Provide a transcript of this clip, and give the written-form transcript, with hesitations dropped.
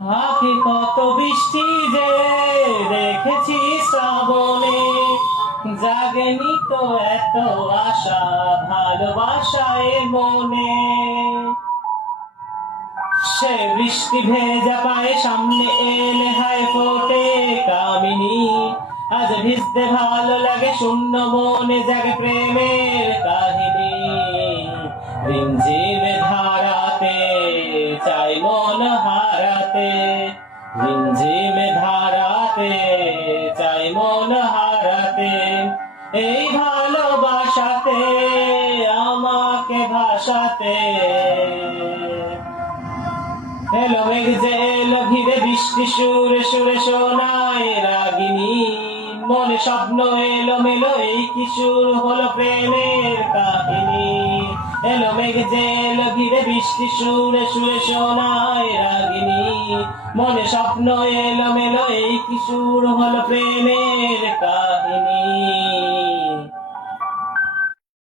আখি কত বৃষ্টি যে দেখেছি শ্রাবণে, জাগেনি তো এত আশা ভালোবাসায় মনে। সে বৃষ্টি ভেজা পায়ে সামনে এলে হায় ফোটে কামিনী। আজ ভিজতে ভালো লাগে শূন্য মনে জাগে প্রেমের কাহিনী। রিমঝিমে ধারাতে চাই মন হারাতে, রিমঝিমে ধারাতে চাই মন হারাতে। এই ভালোবাসাতে আমাকে ভাসাতে। এলো মেঘ যে এলো ঘিরে বৃষ্টি সুরে সুরে শোনায় রাগিনী। মনে স্বপ্ন এলো মেলো এই কি সুর হলো প্রেমের কাহিনী। এলো মেঘ যে এলো ঘিরে বৃষ্টি সুরে সুরে শোনায় রাগিনী। মনে স্বপ্ন এলো মেলো এই কি সুর হলো প্রেমের কাহিনী।